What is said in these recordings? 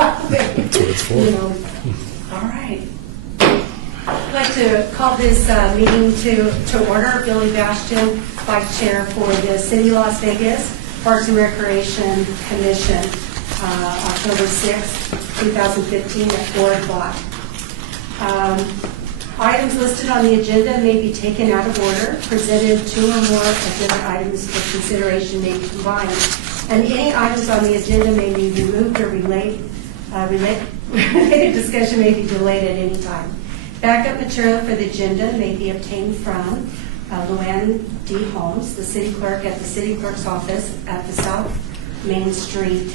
Exactly. That's what it's for. You know. All right. I'd like to call this meeting to order. Billy Bastian, Vice Chair for the City of Las Vegas Parks and Recreation Commission, October 6, 2015 at 4 o'clock. Items listed on the agenda may be taken out of order. Presented two or more agenda items for consideration may be combined. And any items on the agenda may be removed or related discussion may be delayed at any time. Backup material for the agenda may be obtained from Luann D. Holmes, the city clerk at the city clerk's office at the South Main Street,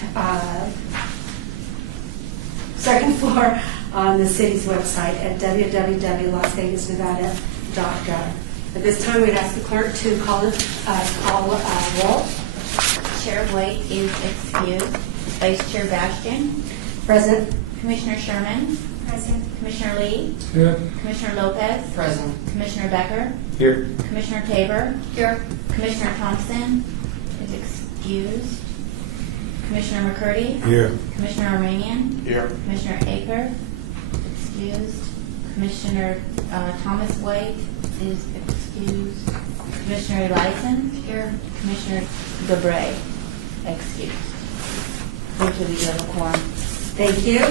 second floor on the city's website at www.lasvegasnevada.gov. At this time, we'd ask the clerk to call roll. Chair White is excused. Vice Chair Bastian. Present. Commissioner Sherman. Present. Commissioner Lee. Here. Commissioner Lopez. Present. Commissioner Becker. Here. Commissioner Tabor. Here. Commissioner Thompson is excused. Commissioner McCurdy. Here. Commissioner Armenian. Here. Commissioner Aker. Excused. Commissioner Thomas White is excused. Commissioner Eliason. Here. Commissioner Gabray. Excused. Which we do have a quorum. Thank you.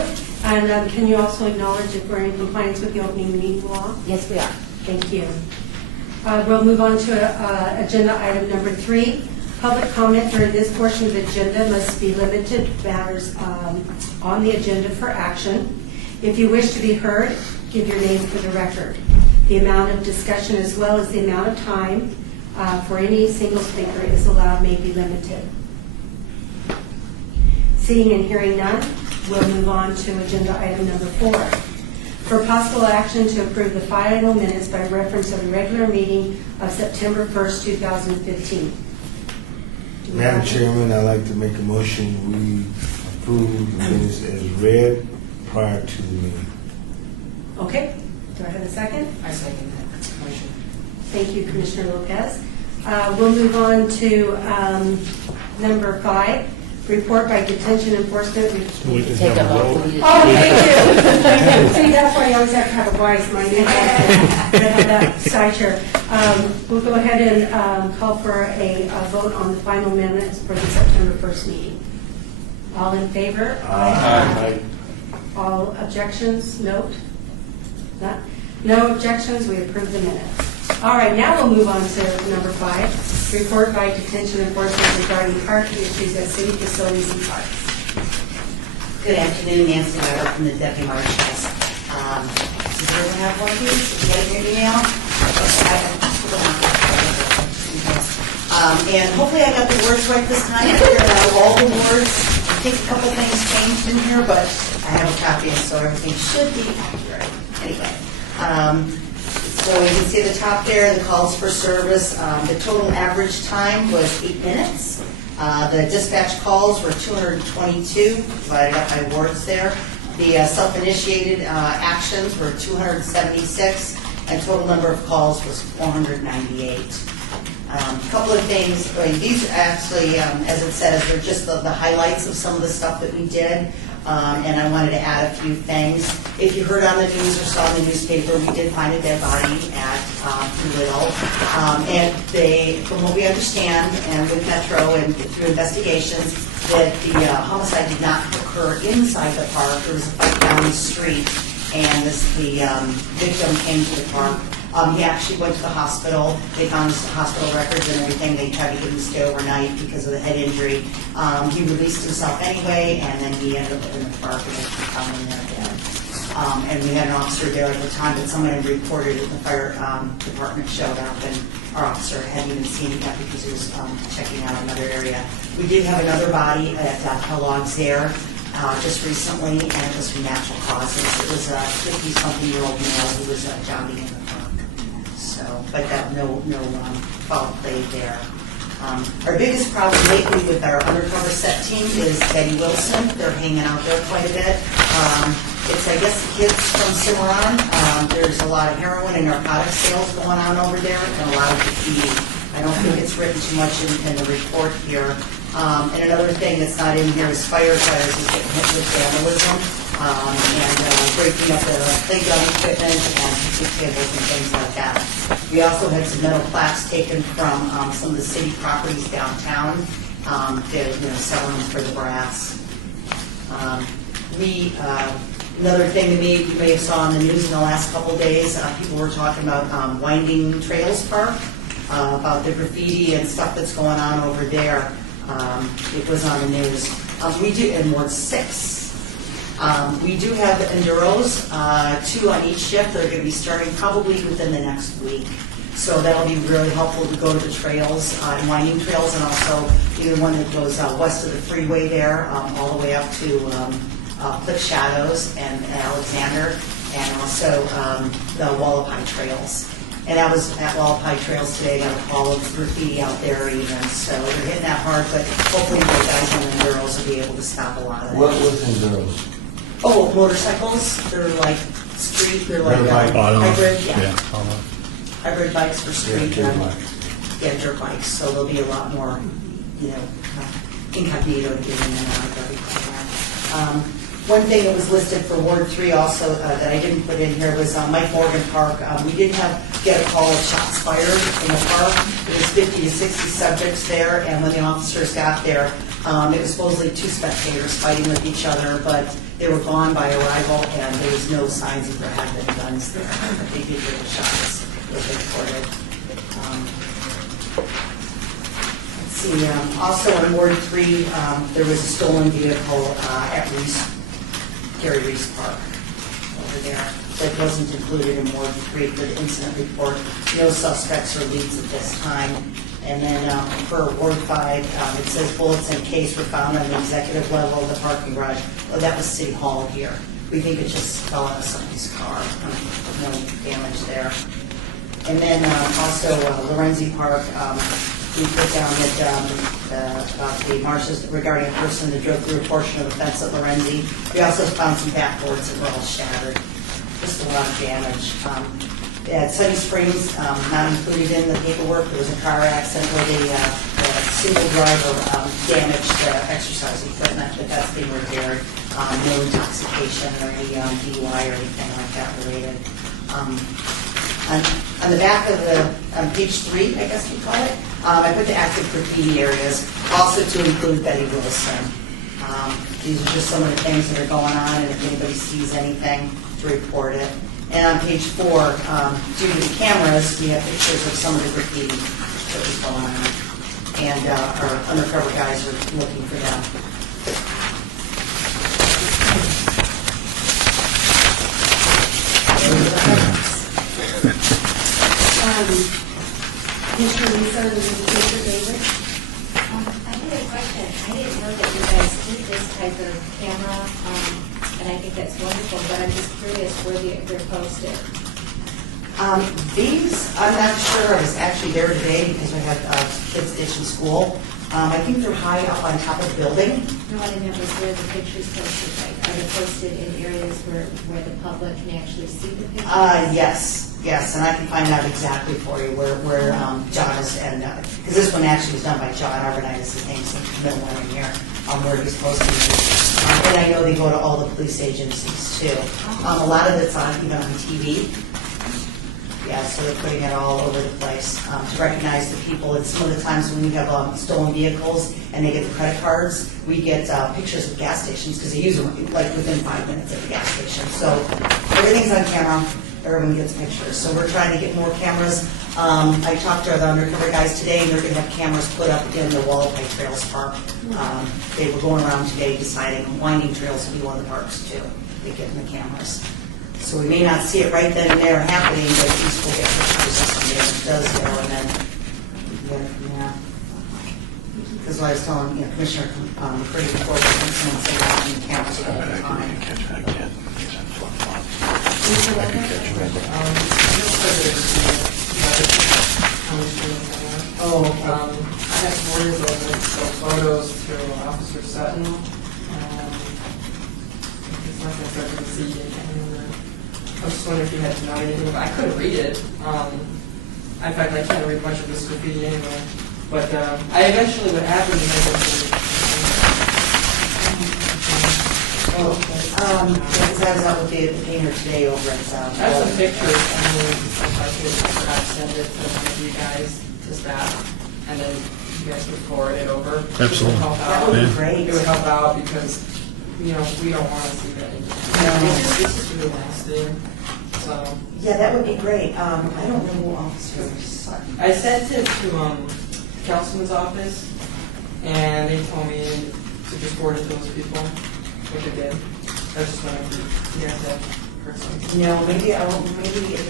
And can you also acknowledge if we're in compliance with the opening meeting law? Yes, we are. Thank you. We'll move on to agenda item number 3. Public comment during this portion of the agenda must be limited to matters on the agenda for action. If you wish to be heard, give your name for the record. The amount of discussion as well as the amount of time for any single speaker is allowed may be limited. Seeing and hearing none, we'll move on to agenda item number 4. For possible action to approve the final minutes by reference of the regular meeting of September 1st, 2015. Madam Chairman, I'd like to make a motion we approve the minutes as read prior to the meeting. Okay, do I have a second? I second that motion. Thank you, Commissioner Lopez. We'll move on to number 5, report by detention enforcement. We just Take have a a vote. roll. Oh, thank you. See, that's why you always have to have a voice, my name. That stature. We'll go ahead and call for a vote on the final minutes for the September 1st meeting. All in favor? Aye. All objections? Note? None? No objections? We approve the minutes. All right, now we'll move on to number 5, report by detention enforcement regarding parking issues at city facilities and parks. Good afternoon, Nancy Weber from the Deputy Marshal's. Does everyone have one of these? Did you get your email? And hopefully I got the words right this time. I figured out all the words. I think a couple things changed in here, but I have a copy, so everything should be accurate. Anyway, so you can see at the top there, the calls for service. The total average time was 8 minutes. The dispatch calls were 222, divided up by wards there. The self-initiated actions were 276, and total number of calls was 498. A couple of things, these actually, as it says, they're just the highlights of some of the stuff that we did, and I wanted to add a few things. If you heard on the news or saw in the newspaper, we did find a dead body at Doolittle, and they, from what we understand, and with Metro and through investigations, that the homicide did not occur inside the park. There was a fight down the street, and the victim came to the park. He actually went to the hospital. They found his hospital records and everything. They tried to get him to stay overnight because of the head injury. He released himself anyway, and then he ended up in the park and they found him there again. And we had an officer there at the time, but someone had reported it. The fire department showed up, and our officer hadn't even seen it yet because he was checking out another area. We did have another body at Kellogg's there just recently, and it was from natural causes. It was a 50-something-year-old male who was jogging in the park. So, but no foul play there. Our biggest problem lately with our undercover set team is Betty Wilson. They're hanging out there quite a bit. It's, I guess, the kids from Cimarron. There's a lot of heroin and narcotic sales going on over there, and a lot of graffiti. I don't think it's written too much in the report here. And another thing that's not in here is firefighters who get hit with vandalism. and breaking up the playground equipment and picnic tables and things like that. We also had some metal plaques taken from some of the city properties downtown, to sell them for the brass. Another thing that you may have saw on the news in the last couple of days, people were talking about Winding Trails Park, about the graffiti and stuff that's going on over there. It was on the news. We do, in Ward 6, we do have enduros, 2 on each shift. They're going to be starting probably within the next week. So that'll be really helpful to go to the trails, and winding trails, and also either one that goes west of the freeway there, all the way up to Cliff Shadows and Alexander, and also the Wallapai Trails. And I was at Wallapai Trails today, got a call of graffiti out there even, so they're hitting that hard, but hopefully the guys on the enduros will be able to stop a lot of that. What was enduros? Oh, motorcycles, they're like street, they're like Motorbike. hybrid, Yeah. hybrid bikes for street. dirt bike. Yeah, dirt bikes, so there'll be a lot more, incognito to get in and out of everything. One thing that was listed for Ward 3 also that I didn't put in here was Mike Morgan Park. We did get a call of shots fired in the park. There was 50 to 60 subjects there, and when the officers got there, it was supposedly 2 spectators fighting with each other, but they were gone by arrival, and there was no signs that there had been guns there. But they did hear the shots that they reported. Let's see, also in Ward 3, there was a stolen vehicle at Gary Reese Park over there that wasn't included in Ward 3 for the incident report. No suspects or leads at this time. And then for Ward 5, it says bullets and case were found on the executive level of the parking garage. Oh, that was City Hall here. We think it just fell out of somebody's car. No damage there. And then also Lorenzi Park, we put down that about the marshes regarding a person that drove through a portion of the fence at Lorenzi. We also found some backboards that were all shattered. Just a lot of damage. At Sunny Springs, not included in the paperwork, there was a car accident where the single driver damaged the exercise equipment, but that's being repaired. No intoxication or any DUI or anything like that related. On the back of on page 3, I guess you call it, I put the active graffiti areas, also to include Betty Wilson. These are just some of the things that are going on, and if anybody sees anything, to report it. And on page 4, due to the cameras, we have pictures of some of the graffiti that was going on, and our undercover guys are looking for them. Commissioner Lisa and Commissioner David? I had a question. I didn't know that you guys did this type of camera, and I think that's wonderful, but I'm just curious where they're posted. These, I'm not sure. I was actually there today because we had kids ditching school. I think they're high up on top of the building. No, I didn't know where the pictures posted. Like, are they posted in areas where the public can actually see the pictures? Yes, and I can find out exactly for you where John is, and because this one actually was done by John Arvanitis, his name's middle one in here, where he's posting these. And I know they go to all the police agencies too. A lot of it's even on TV. Yeah, so they're putting it all over the place to recognize the people. And some of the times when we have stolen vehicles and they get the credit cards, we get pictures of gas stations because they use them like within 5 minutes at the gas station. So everything's on camera. Everyone gets pictures. So we're trying to get more cameras. I talked to the undercover guys today, and they're going to have cameras put up in the Wallapai Trails Park. They were going around today deciding Winding Trails will be one of the parks too. They get in the cameras. So we may not see it right then and there happening, but at least we'll get pictures if some damage does go, and then we can get it from there. Because I was telling Commissioner McCurdy before, someone said that on the cameras all the time. I have worries of the photos to Officer Sutton. It's not going to see it. I was just wondering if you had to know anything. I couldn't read it. In fact, I can't read much of this graffiti anyway. But I eventually, what happened is I went to Oh, okay. Because I was out with the painter today over at, I have some pictures, I mean, if I could perhaps send it to you guys, to staff, and then you guys could forward it over. Absolutely. It would help that out. would be Yeah. great. It would help out because, you know, we don't want to see that. No. It's just really nasty, so. Yeah, that would be great. I don't know who officers. I sent it to councilman's office, and they told me to just forward it to those people, which I did. I just wanted to, you guys have heard something. No, maybe if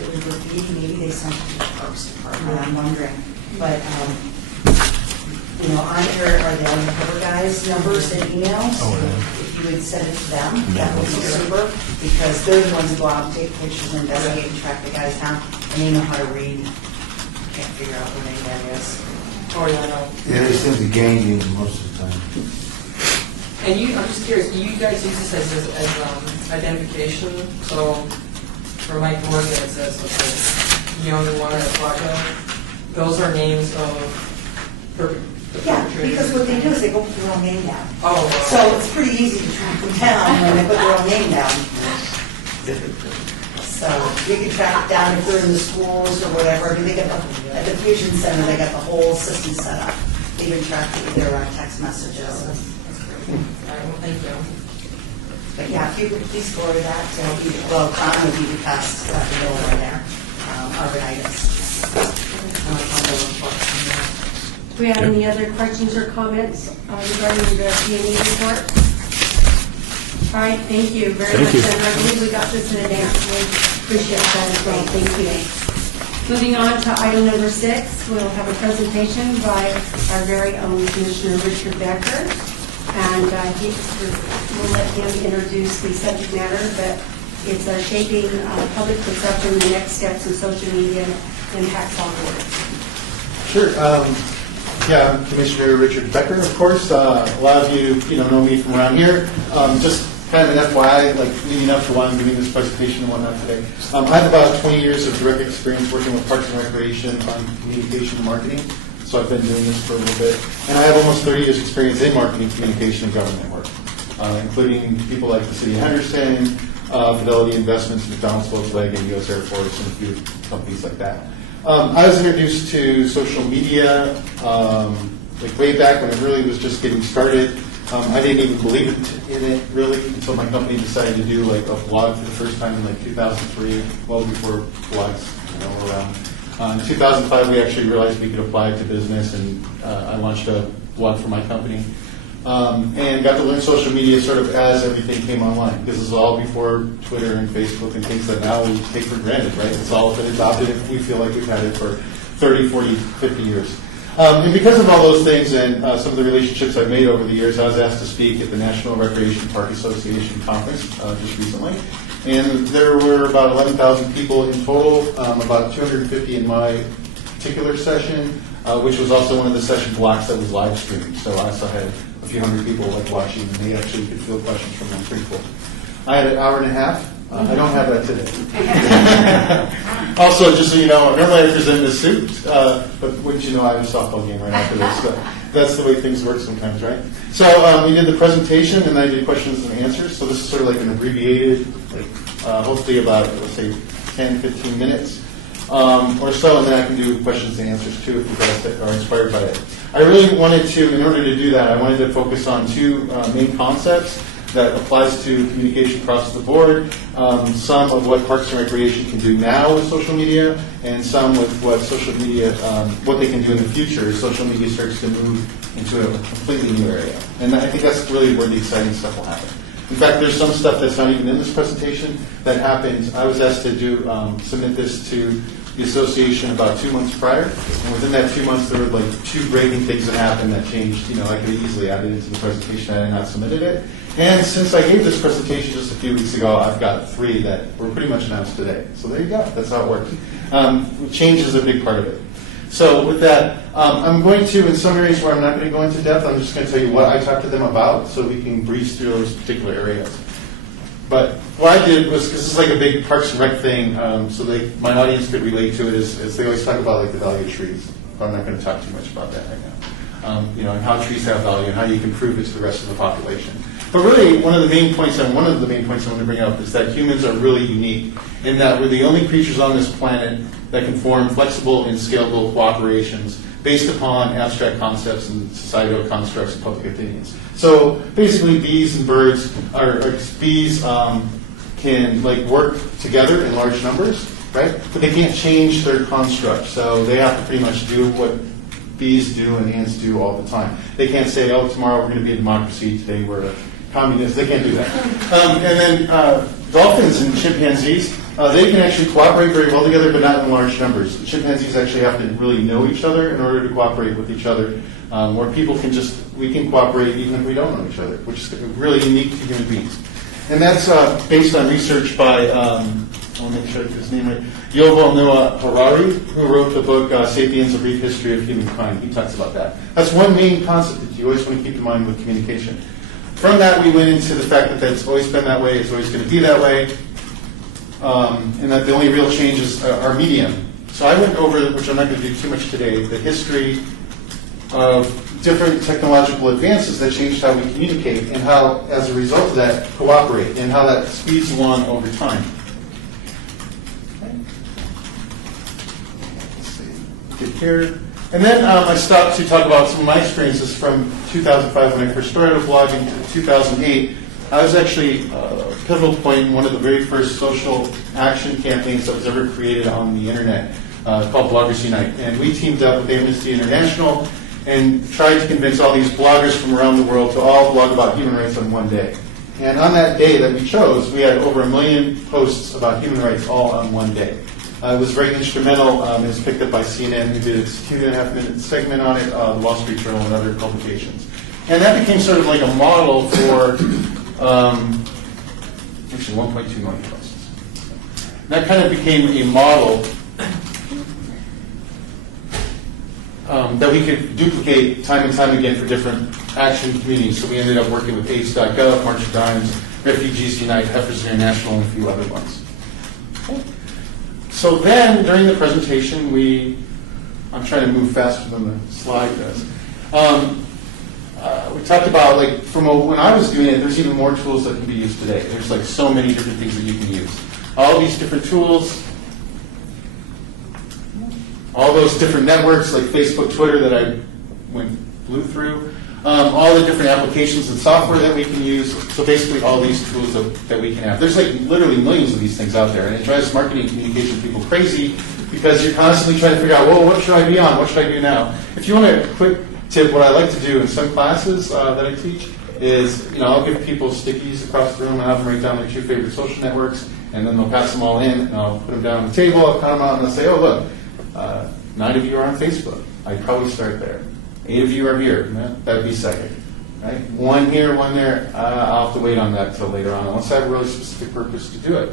it was graffiti, maybe they sent it to the Parks Department, I'm wondering. But, you know, on here are the undercover guys' numbers and emails. Oh, yeah. If you would send it to them, that would be super, because they're the ones who go out and take pictures and investigate and track the guys down, and they know how to read. Can't figure out what any that is. Oh, yeah, I know. Yeah, they seem to gang you most of the time. And you, I'm just curious, you guys use this as identification, so for Mike Morgan, it says, okay, young one at Plaza, those are names of the Yeah, perpetrators. because what they do is they go put their own name down. Oh, So it's pretty easy to track them down when they put their own name down. So you can track it down if they're in the schools or whatever. They got at the Fusion Center, they got the whole system set up. They even track their text messages. All right, well, thank you. But yeah, if you could please forward that to, well, Tom would be the best bill over there, Arvanitis. Do we have any other questions or comments regarding the PNE report? All right, thank you very Thank much. you. And I believe we got this in advance. We appreciate that as well. Thank you. Moving on to item number 6, we'll have a presentation by our very own Commissioner Richard Becker. And we'll let him introduce the subject matter, but it's shaping public perception, the next steps in social media impacts on board. Sure. Yeah, I'm Commissioner Richard Becker, of course. A lot of you, know me from around here. Just kind of an FYI, like leading up to why I'm giving this presentation and whatnot today. I have about 20 years of direct experience working with Parks and Recreation on communication and marketing. So I've been doing this for a little bit. And I have almost 30 years experience in marketing, communication, and government work, including people like the City of Henderson, Fidelity Investments, McDonald's, Volkswagen, U.S. Air Force, and a few companies like that. I was introduced to social media like way back when it really was just getting started. I didn't even believe in it really until my company decided to do like a blog for the first time in like 2003, well before blogs were around. In 2005, we actually realized we could apply it to business, and I launched a blog for my company. And got to learn social media sort of as everything came online. This is all before Twitter and Facebook and things that now we take for granted, right? It's all been adopted if we feel like we've had it for 30, 40, 50 years. And because of all those things and some of the relationships I've made over the years, I was asked to speak at the National Recreation Park Association conference just recently. And there were about 11,000 people in total, about 250 in my particular session, which was also one of the session blocks that was live streamed. So I also had a few hundred people like watching, and they actually could field questions from them. Pretty cool. I had an hour and a half. I don't have that today. Also, just so you know, normally I present in a suit, but wouldn't you know, I have a softball game right after this. So that's the way things work sometimes, right? So we did the presentation, and I did questions and answers. So this is sort of like an abbreviated, like hopefully about, let's say, 10, 15 minutes or so, and then I can do questions and answers too if you guys are inspired by it. I really wanted to, in order to do that, I wanted to focus on two main concepts that applies to communication across the board, some of what Parks and Recreation can do now with social media, and some with what social media, what they can do in the future as social media starts to move into a completely new area. And I think that's really where the exciting stuff will happen. In fact, there's some stuff that's not even in this presentation that happened. I was asked to do submit this to the association about 2 months prior, and within that 2 months there were like 2 breaking things that happened that changed. I could have easily added it to the presentation. I had not submitted it. And since I gave this presentation just a few weeks ago, I've got 3 that were pretty much announced today. So there you go. That's how it works. Change is a big part of it. So with that, I'm going to, in some areas where I'm not going to go into depth, I'm just going to tell you what I talked to them about so we can breeze through those particular areas. But what I did was, because this is like a big Parks and Rec thing, so my audience could relate to it, is they always talk about like the value of trees. But I'm not going to talk too much about that right now. And how trees have value and how you can prove it to the rest of the population. But really, one of the main points I want to bring up is that humans are really unique in that we're the only creatures on this planet that can form flexible and scalable cooperations based upon abstract concepts and societal constructs and public opinions. So basically, bees and birds, bees can like work together in large numbers, right? But they can't change their construct, so they have to pretty much do what bees do and ants do all the time. They can't say, oh, tomorrow we're going to be a democracy, today we're a communist. They can't do that. And then dolphins and chimpanzees, they can actually cooperate very well together, but not in large numbers. The chimpanzees actually have to really know each other in order to cooperate with each other, where people can we can cooperate even if we don't know each other, which is really unique to human beings. And that's based on research by, I want to make sure I get his name right, Yuval Noah Harari, who wrote the book Sapiens, A Brief History of Humankind. He talks about that. That's one main concept that you always want to keep in mind with communication. From that, we went into the fact that that's always been that way, it's always going to be that way, and that the only real changes are medium. So I went over, which I'm not going to do too much today, the history of different technological advances that changed how we communicate and how, as a result of that, cooperate, and how that speeds along over time. Okay. Let's see. Get here. And then I stopped to talk about some of my experiences from 2005 when I first started blogging to 2008. I was actually a pivotal point in one of the very first social action campaigns that was ever created on the internet called Bloggers Unite. And we teamed up with Amnesty International and tried to convince all these bloggers from around the world to all blog about human rights on one day. And on that day that we chose, we had over 1 million posts about human rights all on one day. It was very instrumental. It was picked up by CNN, who did its 2.5-minute segment on it, the Wall Street Journal, and other publications. And that became sort of like a model for, actually 1.2 million posts. That kind of became a model that we could duplicate time and time again for different action communities. So we ended up working with AIDS.gov, March of Dimes, Refugees Unite, Heifers International, and a few other ones. Okay. So then, during the presentation, I'm trying to move faster than the slide does. We talked about, like, from when I was doing it, there's even more tools that can be used today. There's like so many different things that you can use. All these different tools, all those different networks like Facebook, Twitter that I blew through, all the different applications and software that we can use. So basically all these tools that we can have. There's like literally millions of these things out there, and it drives marketing and communication people crazy because you're constantly trying to figure out, well, what should I be on? What should I do now? If you want a quick tip, what I like to do in some classes that I teach is, I'll give people stickies across the room and have them write down their 2 favorite social networks, and then they'll pass them all in, and I'll put them down on the table, I'll count them out, and they'll say, oh, look, 9 of you are on Facebook. I'd probably start there. 8 of you are here. That would be second. Right? 1 here, 1 there. I'll have to wait on that until later on, unless I have a really specific purpose to do it.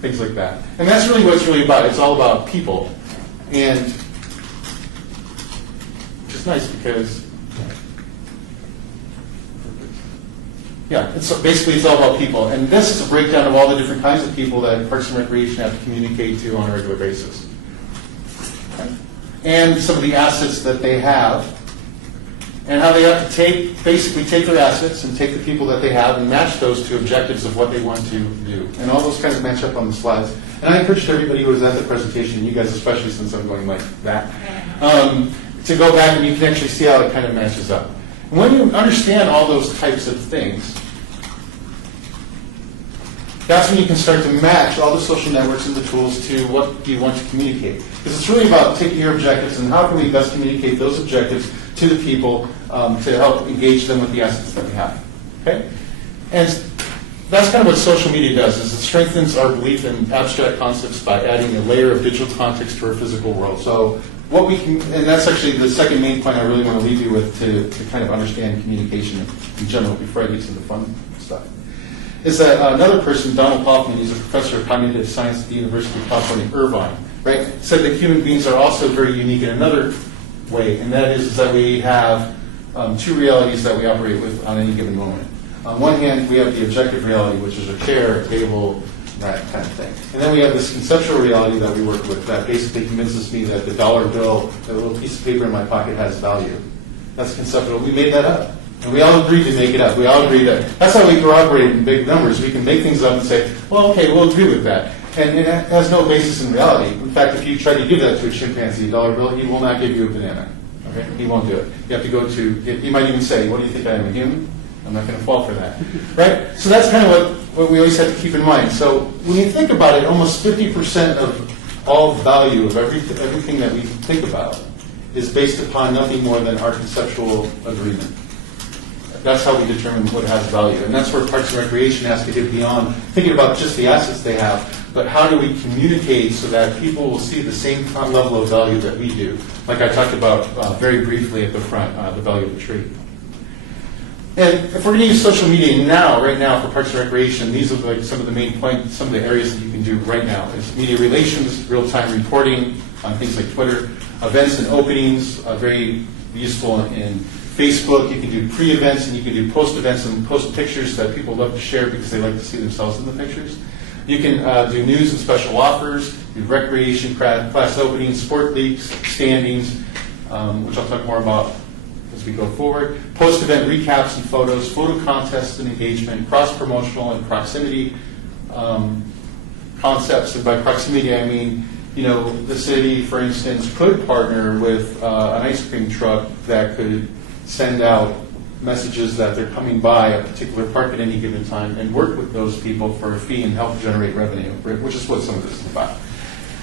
Things like that. And that's really what it's really about. It's all about people. And which is nice because, basically it's all about people. And this is a breakdown of all the different kinds of people that Parks and Recreation have to communicate to on a regular basis. And some of the assets that they have, and how they have to basically take their assets and take the people that they have and match those to objectives of what they want to do. And all those kinds of match up on the slides. And I encourage everybody who was at the presentation, you guys especially since I'm going like that, to go back and you can actually see how it kind of matches up. And when you understand all those types of things, that's when you can start to match all the social networks and the tools to what you want to communicate. Because it's really about taking your objectives and how can we best communicate those objectives to the people to help engage them with the assets that we have. Okay? And that's kind of what social media does, is it strengthens our belief in abstract concepts by adding a layer of digital context to our physical world. So what we can, and that's actually the second main point I really want to leave you with to kind of understand communication in general before I get to the fun stuff. Is that another person, Donald Hoffman, he's a professor of cognitive science at the University of California, Irvine, right, said that human beings are also very unique in another way, and that is that we have 2 realities that we operate with on any given moment. On one hand, we have the objective reality, which is a chair, a table, that kind of thing. And then we have this conceptual reality that we work with that basically convinces me that the dollar bill, the little piece of paper in my pocket, has value. That's conceptual. We made that up. And we all agreed to make it up. We all agreed that that's how we corroborate in big numbers. We can make things up and say, well, okay, we'll agree with that. And it has no basis in reality. In fact, if you try to give that to a chimpanzee, a dollar bill, he will not give you a banana. Okay? He won't do it. You have to go to, he might even say, what do you think I am, a human? I'm not going to fall for that. Right? So that's kind of what we always have to keep in mind. So when you think about it, almost 50% of all value of everything that we think about is based upon nothing more than our conceptual agreement. That's how we determine what has value. And that's where Parks and Recreation has to get beyond thinking about just the assets they have, but how do we communicate so that people will see the same level of value that we do? Like I talked about very briefly at the front, the value of the tree. And if we're going to use social media now, right now, for Parks and Recreation, these are like some of the main points, some of the areas that you can do right now. It's media relations, real-time reporting on things like Twitter, events and openings, very useful in Facebook. You can do pre-events and you can do post-events and post pictures that people love to share because they like to see themselves in the pictures. You can do news and special offers, do recreation class openings, sport leagues, standings, which I'll talk more about as we go forward. Post-event recaps and photos, photo contests and engagement, cross-promotional and proximity concepts. And by proximity, I mean, the city, for instance, could partner with an ice cream truck that could send out messages that they're coming by a particular park at any given time and work with those people for a fee and help generate revenue, which is what some of this is about.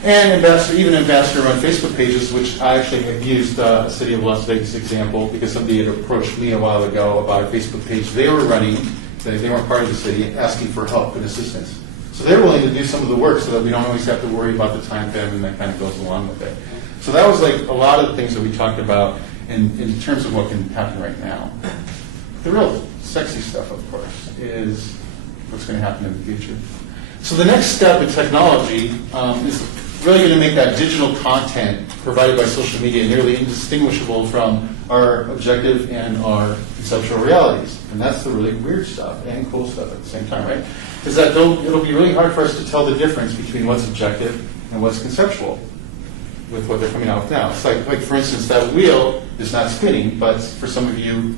And even ambassador-run Facebook pages, which I actually have used a City of Las Vegas example because somebody had approached me a while ago about a Facebook page they were running, they weren't part of the city, asking for help and assistance. So they're willing to do some of the work so that we don't always have to worry about the time famine that kind of goes along with it. So that was like a lot of the things that we talked about in terms of what can happen right now. The real sexy stuff, of course, is what's going to happen in the future. So the next step in technology is really going to make that digital content provided by social media nearly indistinguishable from our objective and our conceptual realities. And that's the really weird stuff and cool stuff at the same time, right? Is that it'll be really hard for us to tell the difference between what's objective and what's conceptual with what they're coming out with now. It's like for instance, that wheel is not spinning, but for some of you,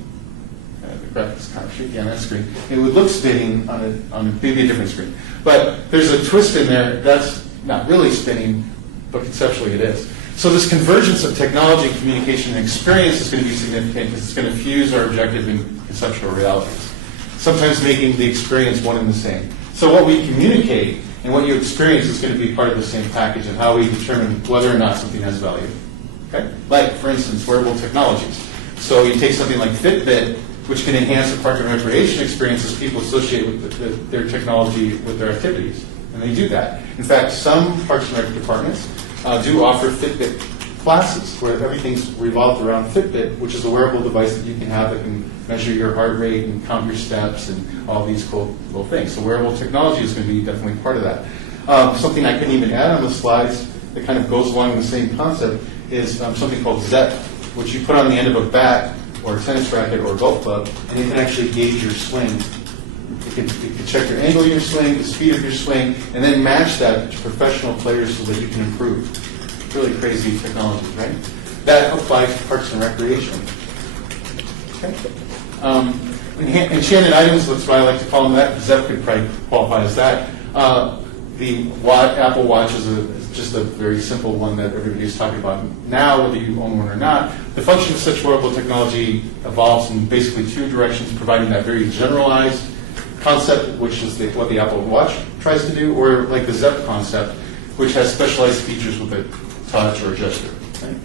the graphics kind of shaky on that screen, it would look spinning on maybe a different screen. But there's a twist in there that's not really spinning, but conceptually it is. So this convergence of technology, communication, and experience is going to be significant because it's going to fuse our objective and conceptual realities, sometimes making the experience one and the same. So what we communicate and what you experience is going to be part of the same package and how we determine whether or not something has value. Okay? Like, for instance, wearable technologies. So you take something like Fitbit, which can enhance the park and recreation experiences people associate with their technology with their activities. And they do that. In fact, some Parks and Rec departments do offer Fitbit classes where everything's revolved around Fitbit, which is a wearable device that you can have that can measure your heart rate and count your steps and all these cool things. So wearable technology is going to be definitely part of that. Something I couldn't even add on the slides that kind of goes along the same concept is something called ZEP, which you put on the end of a bat or a tennis racket or a golf club, and it can actually gauge your swing. It can check your angle of your swing, the speed of your swing, and then match that to professional players so that you can improve. Really crazy technology, right? That applies to Parks and Recreation. Okay. Enchanted items, that's what I like to call them. That ZEP could probably qualify as that. The Apple Watch is just a very simple one that everybody's talking about now, whether you own one or not. The function of such wearable technology evolves in basically two directions, providing that very generalized concept, which is what the Apple Watch tries to do, or like the ZEP concept, which has specialized features with a touch or a gesture. Right?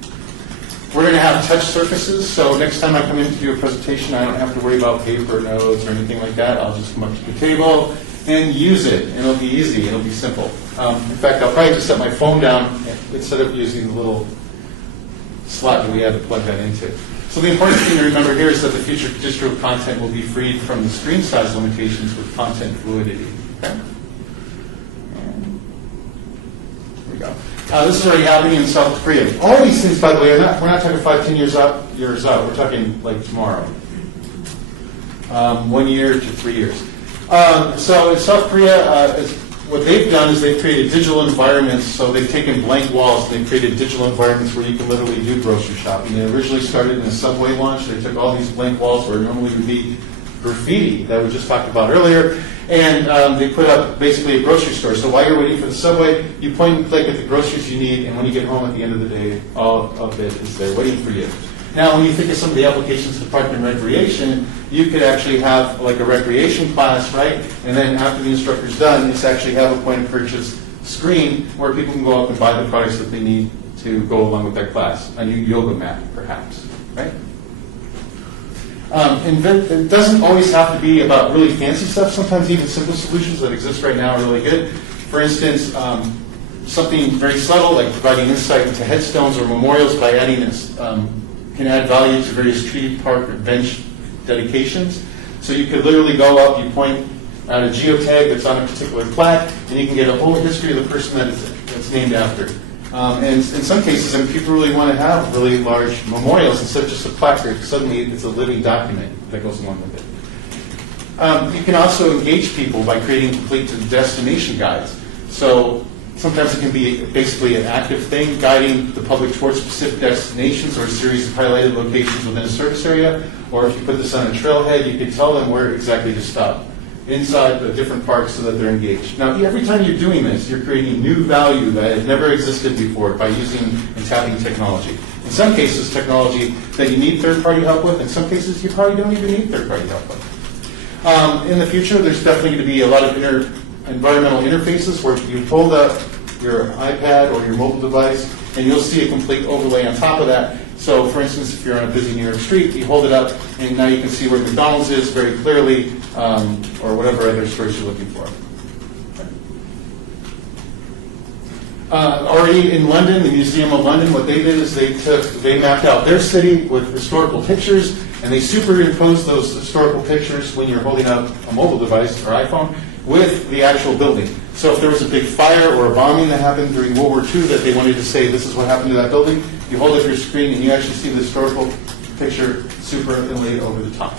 We're going to have touch surfaces, so next time I come in to do a presentation, I don't have to worry about paper notes or anything like that. I'll just come up to the table and use it, and it'll be easy, it'll be simple. In fact, I'll probably just set my phone down instead of using the little slot that we have to plug that into. So the important thing to remember here is that the future digital content will be freed from the screen size limitations with content fluidity. Okay? Here we go. This is already happening in South Korea. All these things, by the way, we're not talking 5-10 years out. We're talking like tomorrow. 1 year to 3 years. So in South Korea, what they've done is they've created digital environments, so they've taken blank walls and they've created digital environments where you can literally do grocery shopping. They originally started in a Subway launch. They took all these blank walls where normally would be graffiti that we just talked about earlier, and they put up basically a grocery store. So while you're waiting for the Subway, you point and click at the groceries you need, and when you get home at the end of the day, all of it is there waiting for you. Now, when you think of some of the applications to Park and Recreation, you could actually have like a recreation class, right? And then after the instructor's done, it's actually have a point of purchase screen where people can go up and buy the products that they need to go along with their class. A new yoga mat, perhaps, right? And it doesn't always have to be about really fancy stuff. Sometimes even simple solutions that exist right now are really good. For instance, something very subtle like providing insight into headstones or memorials by adding this can add value to various tree, park, or bench dedications. So you could literally go up, you point at a geotag that's on a particular plaque, and you can get a whole history of the person that's named after. And in some cases, people really want to have really large memorials instead of just a placard. Suddenly, it's a living document that goes along with it. You can also engage people by creating complete destination guides. So sometimes it can be basically an active thing, guiding the public towards specific destinations or a series of highlighted locations within a service area. Or if you put this on a trailhead, you can tell them where exactly to stop inside the different parks so that they're engaged. Now, every time you're doing this, you're creating new value that had never existed before by using and tapping technology. In some cases, technology that you need third-party help with. In some cases, you probably don't even need third-party help with. In the future, there's definitely going to be a lot of environmental interfaces where you hold up your iPad or your mobile device and you'll see a complete overlay on top of that. So for instance, if you're on a busy New York street, you hold it up and now you can see where McDonald's is very clearly, or whatever other stores you're looking for. Already in London, the Museum of London, what they did is they mapped out their city with historical pictures and they superimposed those historical pictures when you're holding up a mobile device or iPhone with the actual building. So if there was a big fire or a bombing that happened during World War II that they wanted to say this is what happened to that building, you hold up your screen and you actually see the historical picture super inlaid over the top,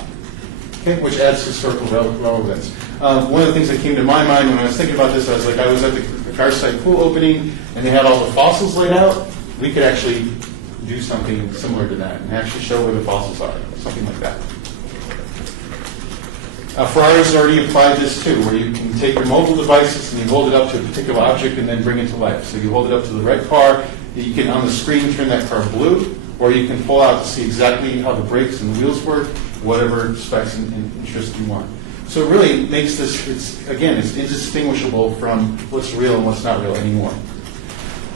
okay, which adds historical relevance. One of the things that came to my mind when I was thinking about this, I was at the Garside pool opening and they had all the fossils laid out. We could actually do something similar to that and actually show where the fossils are, something like that. Ferrari's already applied this too, where you can take your mobile devices and you hold it up to a particular object and then bring it to life. So you hold it up to the red car, you can on the screen turn that car blue, or you can pull out to see exactly how the brakes and the wheels work, whatever specs and interest you want. So it really makes this, it's indistinguishable from what's real and what's not real anymore.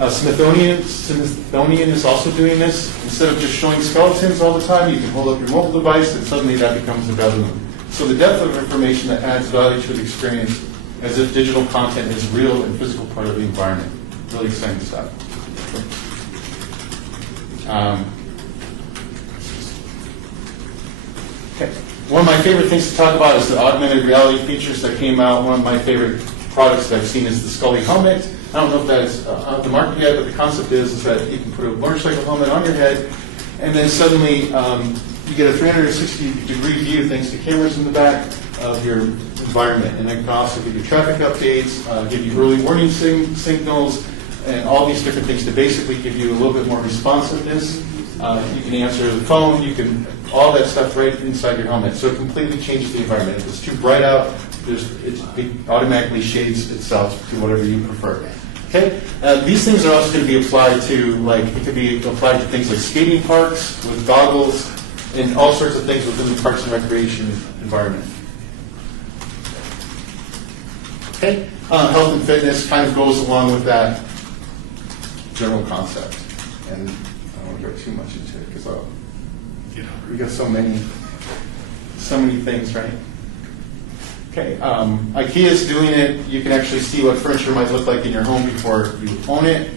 Smithsonian is also doing this. Instead of just showing skeletons all the time, you can hold up your mobile device and suddenly that becomes a baboon. So the depth of information that adds value to the experience as if digital content is real and physical part of the environment. Really exciting stuff. Okay. One of my favorite things to talk about is the augmented reality features that came out. One of my favorite products that I've seen is the Scully helmet. I don't know if that's on the market yet, but the concept is that you can put a motorcycle helmet on your head, and then suddenly you get a 360-degree view thanks to cameras in the back of your environment. And it can also give you traffic updates, give you early warning signals, and all these different things to basically give you a little bit more responsiveness. You can answer the phone, you can, all that stuff right inside your helmet. So it completely changes the environment. If it's too bright out, it automatically shades itself to whatever you prefer. Okay, these things are also going to be applied to, it could be applied to things like skating parks with goggles and all sorts of things within the Parks and Recreation environment. Okay, health and fitness kind of goes along with that general concept, and I don't want to go too much into it because we got so many things, right? Okay, IKEA is doing it. You can actually see what furniture might look like in your home before you own it.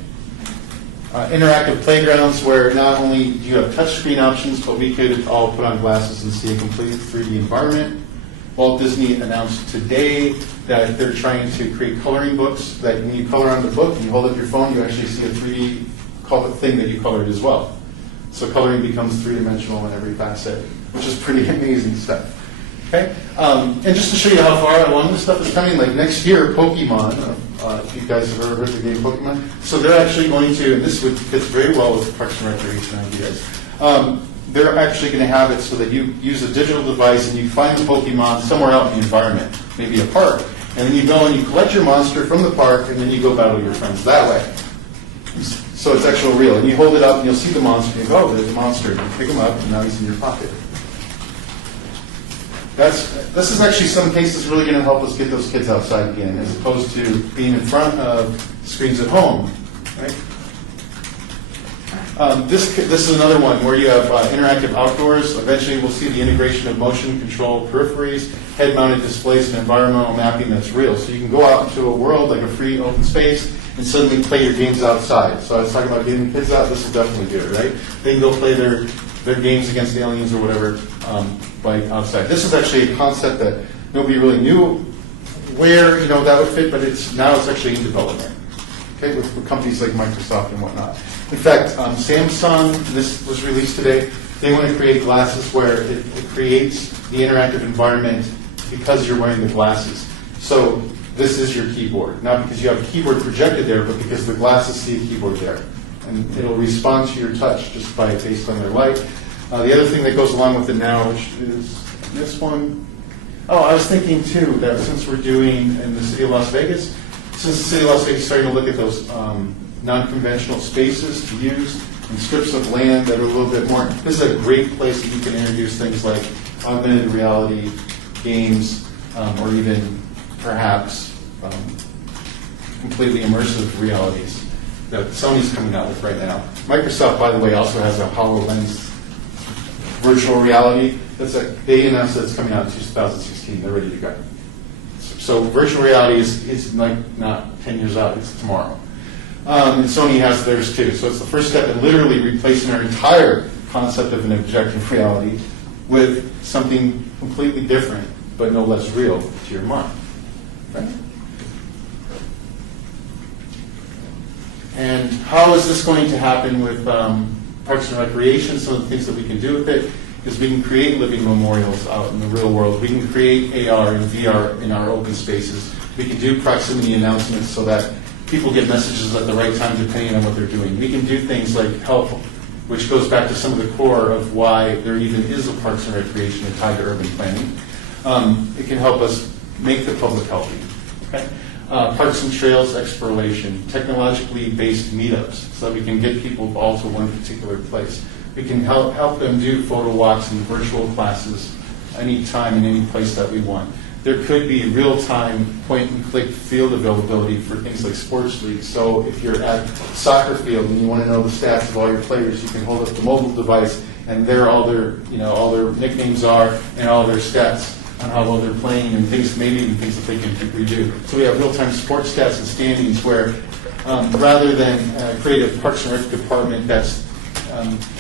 Interactive playgrounds where not only do you have touchscreen options, but we could all put on glasses and see a complete 3D environment. Walt Disney announced today that they're trying to create coloring books that when you color on the book and you hold up your phone, you actually see a 3D thing that you colored as well. So coloring becomes three-dimensional in every facet, which is pretty amazing stuff. Okay, and just to show you how far along this stuff is coming, like next year, Pokemon, if you guys have ever heard the game Pokemon, so they're actually going to, and this would fits very well with Parks and Recreation ideas, they're actually going to have it so that you use a digital device and you find the Pokemon somewhere out in the environment, maybe a park, and then you go and you collect your monster from the park, and then you go battle your friends that way. So it's actual real, and you hold it up and you'll see the monster, and you go, oh, there's a monster, and you pick him up, and now he's in your pocket. This is actually some cases really going to help us get those kids outside again, as opposed to being in front of screens at home. Right? This is another one where you have interactive outdoors. Eventually, we'll see the integration of motion control peripheries, head-mounted displays, and environmental mapping that's real. So you can go out into a world like a free open space and suddenly play your games outside. So I was talking about getting kids out. This will definitely do it, right? They can go play their games against aliens or whatever. Like outside. This is actually a concept that nobody really knew where that would fit, but now it's actually in development. Okay, with companies like Microsoft and whatnot. In fact, Samsung, this was released today. They want to create glasses where it creates the interactive environment because you're wearing the glasses. So this is your keyboard, not because you have a keyboard projected there, but because the glasses see a keyboard there, and it'll respond to your touch just based on their light. The other thing that goes along with it now, which is this one. Oh, I was thinking too that since we're doing in the city of Las Vegas, since the city of Las Vegas is starting to look at those non-conventional spaces to use and strips of land that are a little bit more, this is a great place that you can introduce things like augmented reality games, or even perhaps completely immersive realities that Sony's coming out with right now. Microsoft, by the way, also has a HoloLens virtual reality. They announced that it's coming out in 2016. They're ready to go. So virtual reality is like not 10 years out, it's tomorrow. And Sony has theirs too. So it's the first step in literally replacing our entire concept of an objective reality with something completely different, but no less real to your mind. Right? And how is this going to happen with Parks and Recreation? Some of the things that we can do with it is we can create living memorials out in the real world. We can create AR and VR in our open spaces. We can do proximity announcements so that people get messages at the right time depending on what they're doing. We can do things like help, which goes back to some of the core of why there even is a Parks and Recreation tied to urban planning. It can help us make the public healthy. Okay? Parks and trails exploration, technologically based meetups, so that we can get people all to one particular place. We can help them do photo walks and virtual classes anytime and any place that we want. There could be real-time point-and-click field availability for things like sports leagues. So if you're at a soccer field and you want to know the stats of all your players, you can hold up the mobile device and there all their nicknames are and all their stats on how well they're playing and things, maybe even things that they can redo. So we have real-time sports stats and standings where rather than create a Parks and Rec department that's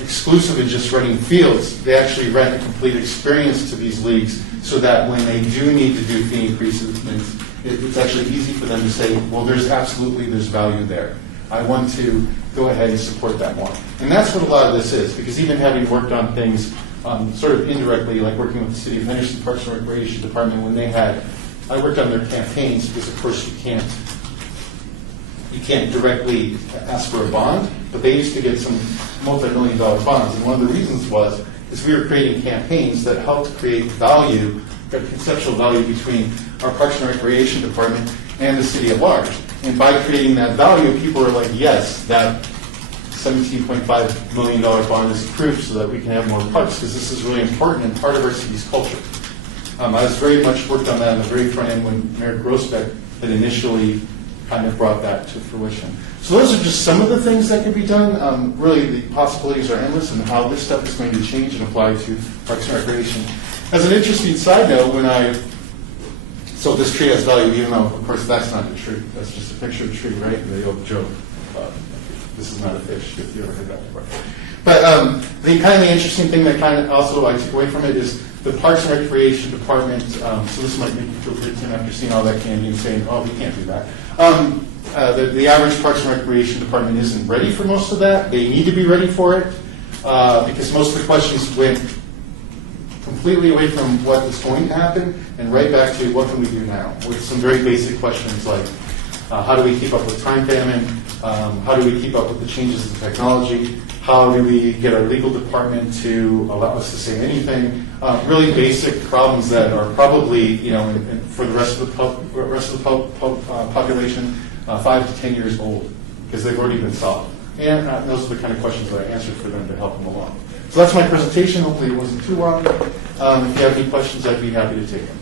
exclusive in just running fields, they actually rent a complete experience to these leagues so that when they do need to do fee increases, it's actually easy for them to say, well, there's value there. I want to go ahead and support that more. And that's what a lot of this is, because even having worked on things sort of indirectly, like working with the City of Henderson Parks and Recreation Department when I worked on their campaigns, because of course you can't directly ask for a bond, but they used to get some multi-million-dollar bonds. And one of the reasons is we were creating campaigns that helped create value, conceptual value between our Parks and Recreation Department and the city at large. And by creating that value, people are like, yes, that $17.5 million bond is approved so that we can have more parks, because this is really important and part of our city's culture. I was very much worked on that in the very front end when Mayor Grossbeck had initially kind of brought that to fruition. So those are just some of the things that can be done. Really, the possibilities are endless, and how this stuff is going to change and apply to Parks and Recreation. As an interesting side note, so this tree has value, even though, of course, that's not a tree. That's just a picture of a tree, right? The old joke. This is not a fish, if you ever heard that before. But the kind of interesting thing that kind of also I took away from it is the Parks and Recreation Department. So this might make you feel pretty Tim after seeing all that candy and saying, oh, we can't do that. The average Parks and Recreation Department isn't ready for most of that. They need to be ready for it because most of the questions went completely away from what is going to happen and right back to what can we do now, with some very basic questions like how do we keep up with time famine, how do we keep up with the changes in technology, how do we get our legal department to allow us to say anything, really basic problems that are probably, for the rest of the population, 5 to 10 years old, because they've already been solved. And those are the kind of questions that I answered for them to help them along. So that's my presentation. Hopefully it wasn't too long. If you have any questions, I'd be happy to take them.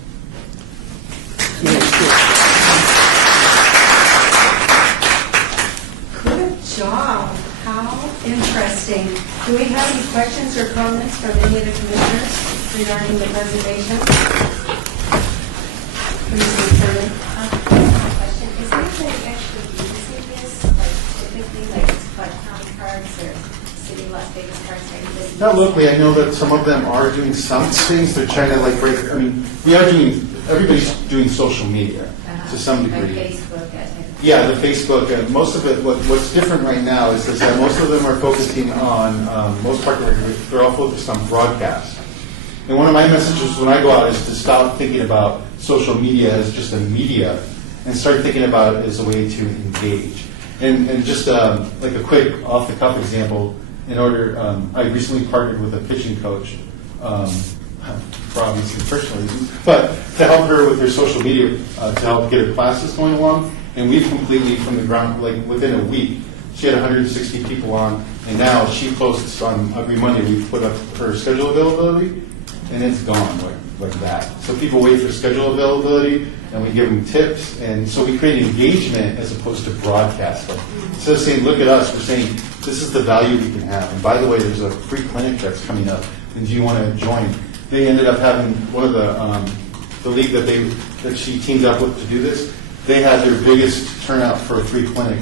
Good job. How interesting. Do we have any questions or comments from any of the commissioners regarding the presentation? Commissioner Sherman? Question, is anybody actually using this, like typically, like county cards or city of Las Vegas cards, or anything? Not locally. I know that some of them are doing some things. They're trying to break. Everybody's doing social media to some degree. Like Facebook, that type of thing. Yeah, the Facebook, and most of it, what's different right now is that most of them are focusing on, they're all focused on broadcast. And one of my messages when I go out is to stop thinking about social media as just a media and start thinking about it as a way to engage. And just like a quick off-the-cuff example, I recently partnered with a pitching coach, for obviously personal reasons, but to help her with her social media, to help get her classes going along. And we've completely, from the ground, within a week, she had 160 people on, and now she posts on every Monday. We put up her schedule availability, and it's gone like that. So people wait for schedule availability, and we give them tips, and so we create engagement as opposed to broadcast. Instead of saying, look at us, we're saying, this is the value we can have. And by the way, there's a free clinic that's coming up, and do you want to join? They ended up having one of the league that she teamed up with to do this. They had their biggest turnout for a free clinic,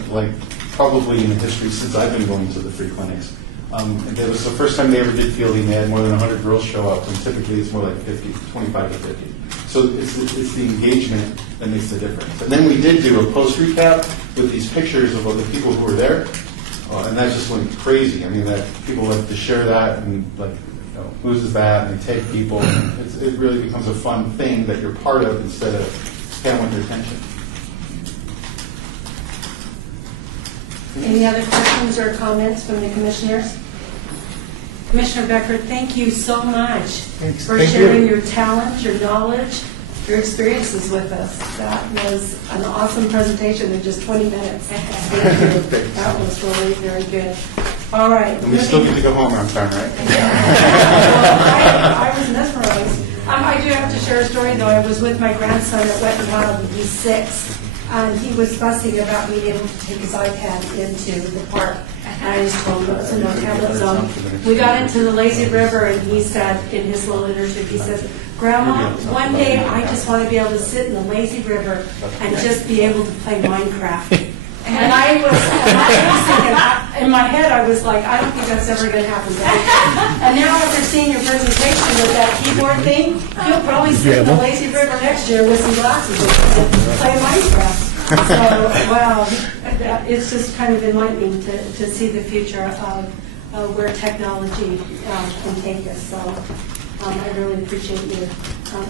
probably in the history since I've been going to the free clinics. And it was the first time they ever did fielding. They had more than 100 girls show up, and typically it's more like 25 to 50. So it's the engagement that makes the difference. And then we did do a post recap with these pictures of all the people who were there, and that just went crazy. I mean, that people like to share that and who's that, and they take people. And it really becomes a fun thing that you're part of instead of kind of want their attention. Any other questions or comments from the commissioners? Commissioner Becker, thank you so much for Thank sharing you. your talent, your knowledge, your experiences with us. That was an awesome presentation in just 20 minutes. Thank you. That was really very good. All right. And we still get to go home on time, right? Well, I was mesmerized. I do have to share a story, though. I was with my grandson at Wet and Wild, and he's 6. And he was fussing about being able to take his iPad into the park. And I just told him it was a no tablet zone. We got into the lazy river, and he said, in his little internship, he said, Grandma, one day I just want to be able to sit in the lazy river and just be able to play Minecraft. And I was thinking, in my head, I was like, I don't think that's ever going to happen. And now after seeing your presentation with that keyboard thing, you'll probably sit in the lazy river next year with some glasses and play Minecraft. So, wow, it's just kind of enlightening to see the future of where technology can take us. So I really appreciate you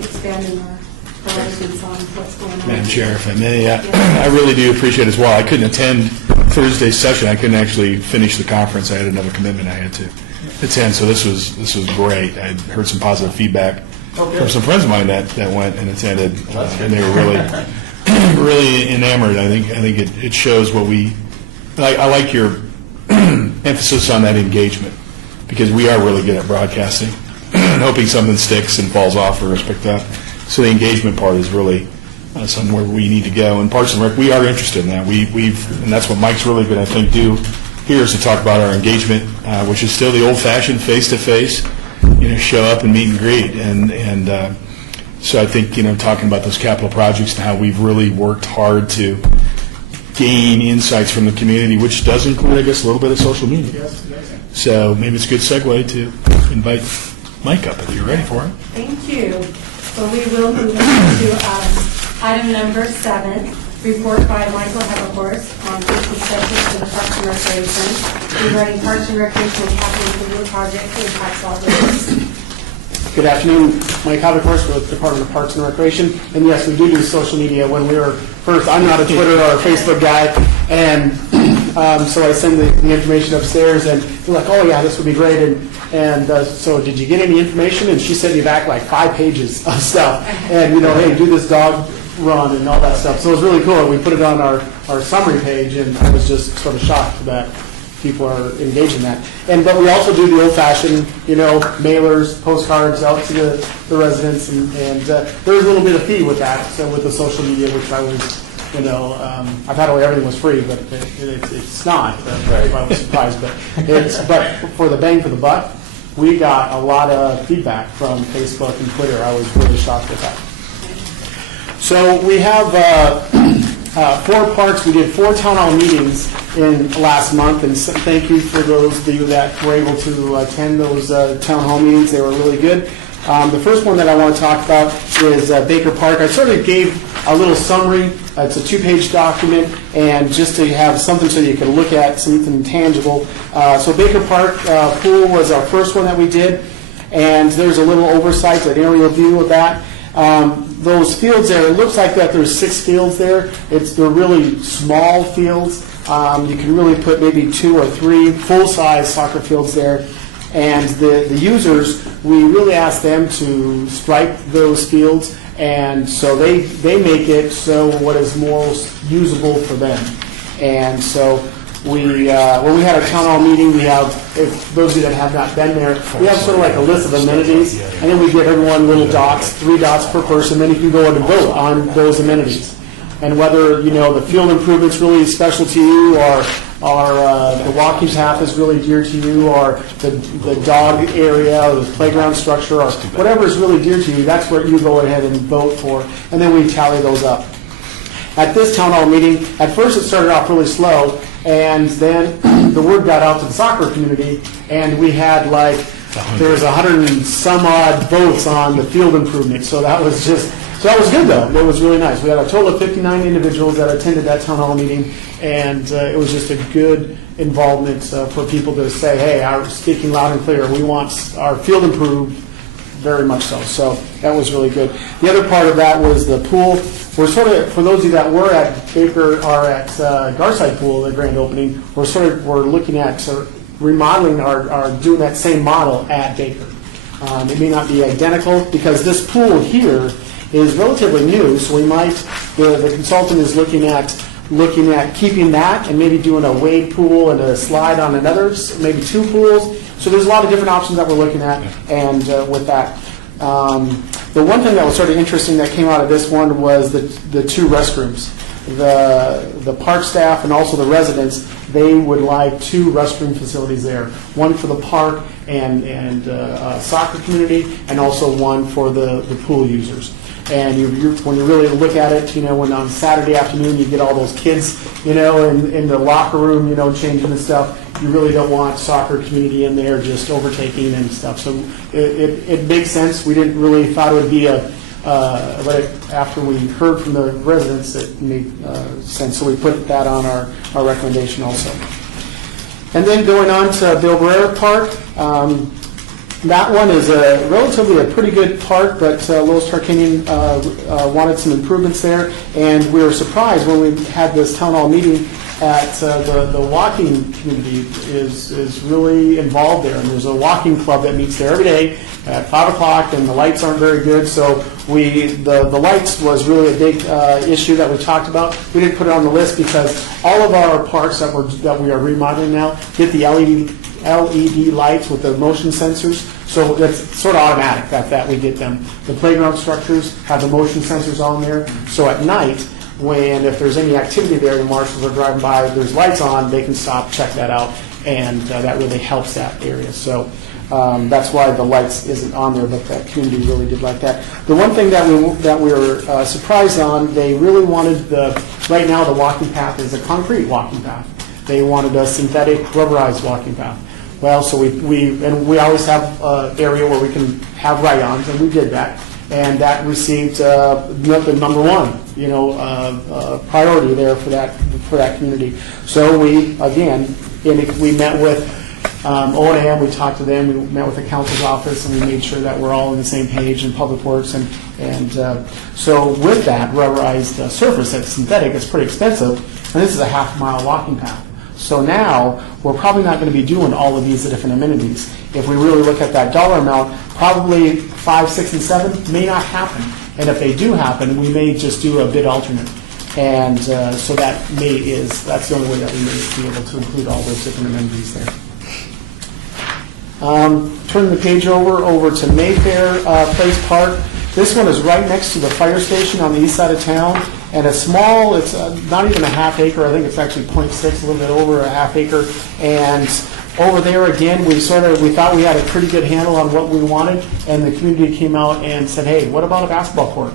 expanding our horizons on what's going on. Madam Chair, if I may, I really do appreciate it as well. I couldn't attend Thursday's session. I couldn't actually finish the conference. I had another commitment I had to attend, so this was great. I heard some positive feedback from some friends of mine that went and attended, and they were really enamored. I think it shows what we. I like your emphasis on that engagement, because we are really good at broadcasting and hoping something sticks and falls off or is picked up. So the engagement part is really somewhere we need to go. And Parks and Rec, we are interested in that. And that's what Mike's really going to, I think, do here is to talk about our engagement, which is still the old-fashioned face-to-face, show up and meet and greet. And so I think, talking about those capital projects and how we've really worked hard to gain insights from the community, which does include, I guess, a little bit of social media. So maybe it's a good segue to invite Mike up if you're ready for it. Thank you. So we will move on to item number 7, report by Michael Haverhorst on business sessions for the Parks and Recreation regarding Parks and Recreation and capital improvement project in Paxall Rivers. Good afternoon. Mike Havikhorst with Department of Parks and Recreation. And yes, we do social media. When we were first, I'm not a Twitter or a Facebook guy, and so I send the information upstairs, and they're like, oh yeah, this would be great. And so did you get any information? And she sent me back like 5 pages of stuff. And, hey, do this dog run and all that stuff. So it was really cool. And we put it on our summary page, and I was just sort of shocked that people are engaged in that. But we also do the old-fashioned, mailers, postcards out to the residents, and there's a little bit of fee with that, so with the social media, which I was, I thought everything was free, but it's not. I was surprised, but for the bang for the buck, we got a lot of feedback from Facebook and Twitter. I was really shocked with that. So we have 4 parks. We did 4 town hall meetings in last month, and thank you for those of you that were able to attend those town hall meetings. They were really good. The first one that I want to talk about is Baker Park. I sort of gave a little summary. It's a 2-page document, and just to have something so you can look at something tangible. So Baker Park pool was our first one that we did, and there's a little oversight, an aerial view of that. Those fields there, it looks like that there's 6 fields there. They're really small fields. You can really put maybe 2 or 3 full-size soccer fields there. And the users, we really ask them to stripe those fields, and so they make it so what is most usable for them. And so when we had a town hall meeting, we have, if those of you that have not been there, we have sort of like a list of amenities, and then we give everyone little dots, 3 dots per person, then you can go and vote on those amenities. And whether, the field improvement's really special to you, or the walking path is really dear to you, or the dog area, or the playground structure, or whatever is really dear to you, that's what you go ahead and vote for, and then we tally those up. At this town hall meeting, at first it started off really slow, and then the word got out to the soccer community, and we had there was 100 and some odd votes on the field improvement, so that was good though. It was really nice. We had a total of 59 individuals that attended that town hall meeting, and it was just a good involvement for people to say, hey, I'm speaking loud and clear. We want our field improved, very much so. So that was really good. The other part of that was the pool. We're sort of, for those of you that were at Baker or at Garside Pool, the grand opening, we're looking at remodeling or doing that same model at Baker. It may not be identical because this pool here is relatively new, so we might, the consultant is looking at keeping that and maybe doing a wade pool and a slide on another, maybe 2 pools. So there's a lot of different options that we're looking at, and with that. The one thing that was sort of interesting that came out of this one was the 2 restrooms. The park staff and also the residents, they would like 2 restroom facilities there. One for the park and soccer community, and also one for the pool users. And when you really look at it, when on Saturday afternoon you get all those kids, in the locker room, changing and stuff, you really don't want soccer community in there just overtaking and stuff. So it makes sense. We didn't really thought it would be but after we heard from the residents, it made sense. So we put that on our recommendation also. And then going on to Bill Barrera Park. That one is relatively a pretty good park, but Lois Tarkanian wanted some improvements there, and we were surprised when we had this town hall meeting at the walking community is really involved there, and there's a walking club that meets there every day at 5 o'clock, and the lights aren't very good, so the lights was really a big issue that we talked about. We didn't put it on the list because all of our parks that we are remodeling now get the LED lights with the motion sensors, so it's sort of automatic that we get them. The playground structures have the motion sensors on there, so at night, if there's any activity there, the marshals are driving by, there's lights on, they can stop, check that out, and that really helps that area. So that's why the lights isn't on there, but that community really did like that. The one thing that we were surprised on, they really wanted right now the walking path is a concrete walking path. They wanted a synthetic rubberized walking path. Well, so we always have an area where we can have ride-ons, and we did that, and that received the number 1, priority there for that community. So we met with O&M, we talked to them, we met with the council's office, and we made sure that we're all on the same page in Public Works. And so with that rubberized surface that's synthetic, it's pretty expensive, and this is a half-mile walking path. So now, we're probably not going to be doing all of these different amenities. If we really look at that dollar amount, probably 5, 6, and 7 may not happen. And if they do happen, we may just do a bid alternate. And so that's the only way that we may be able to include all those different amenities there. Turn the page over to Mayfair Place Park. This one is right next to the fire station on the east side of town, and it's not even a half acre. I think it's actually 0.6, a little bit over a half acre. And over there again, we thought we had a pretty good handle on what we wanted, and the community came out and said, hey, what about a basketball court?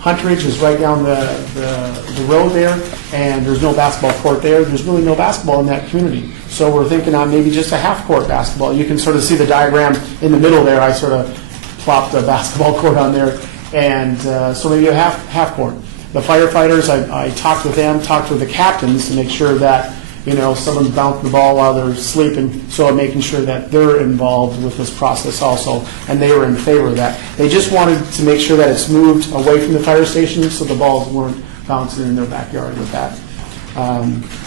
Hunt Ridge is right down the road there, and there's no basketball court there. There's really no basketball in that community. So we're thinking on maybe just a half-court basketball. You can sort of see the diagram in the middle there. I sort of plopped a basketball court on there, and so maybe a half-court. The firefighters, I talked with them, talked with the captains to make sure that someone's bouncing the ball while they're sleeping, so I'm making sure that they're involved with this process also, and they were in favor of that. They just wanted to make sure that it's moved away from the fire station so the balls weren't bouncing in their backyard with that.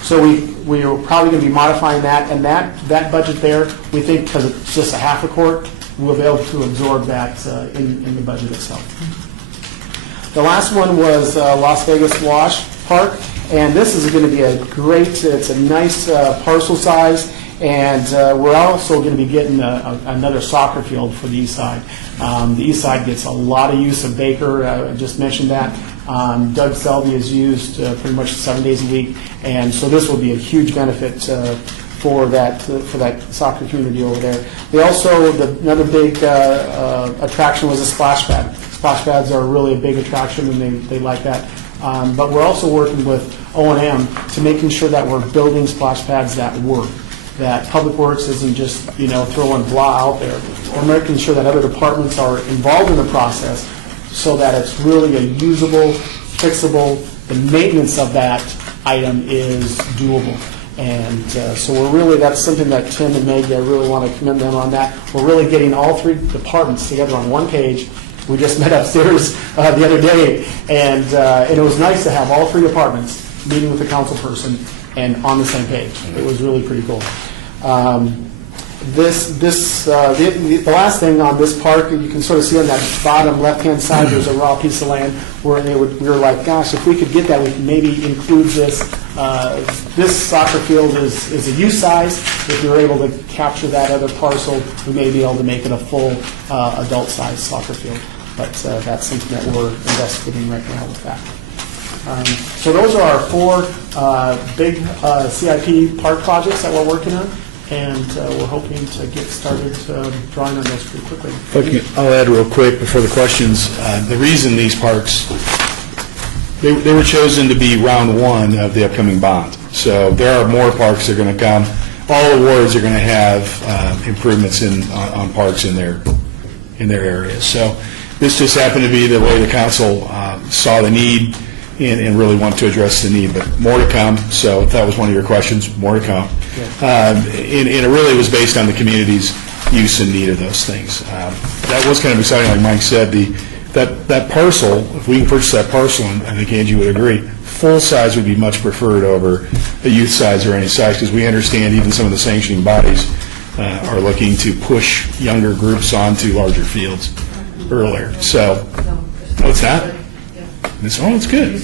So we are probably going to be modifying that, and that budget there, we think because it's just a half a court, we'll be able to absorb that in the budget itself. The last one was Las Vegas Wash Park. And this is going to be it's a nice parcel size, and we're also going to be getting another soccer field for the east side. The east side gets a lot of use of Baker, I just mentioned that. Doug Selby is used pretty much 7 days a week, and so this will be a huge benefit for that soccer community over there. They also, another big attraction was a splash pad. Splash pads are really a big attraction, and they like that. But we're also working with O&M to making sure that we're building splash pads that work, that Public Works isn't just throwing blah out there. We're making sure that other departments are involved in the process so that it's really a usable, fixable, the maintenance of that item is doable. And so that's something that Tim and Meg, I really want to commend them on that. We're really getting all three departments together on one page. We just met upstairs the other day, and it was nice to have all three departments meeting with the council person and on the same page. It was really pretty cool. The last thing on this park, you can sort of see on that bottom left-hand side, there's a raw piece of land where we were like, gosh, if we could get that, we can maybe include this. This soccer field is a youth size. If we were able to capture that other parcel, we may be able to make it a full adult-sized soccer field. But that's something that we're investigating right now with that. So those are our 4 big CIP park projects that we're working on, and we're hoping to get started drawing on those pretty quickly. I'll add real quick before the questions. The reason these parks, they were chosen to be round 1 of the upcoming bond. So there are more parks that are going to come. All awards are going to have improvements on parks in their areas. So this just happened to be the way the council saw the need and really want to address the need, but more to come. So if that was one of your questions, more to come. And it really was based on the community's use and need of those things. That was kind of exciting, like Mike said. That parcel, if we can purchase that parcel, and I think Angie would agree, full size would be much preferred over a youth size or any size, because we understand even some of the sanctioning bodies are looking to push younger groups onto larger fields earlier. So, what's that? It's good.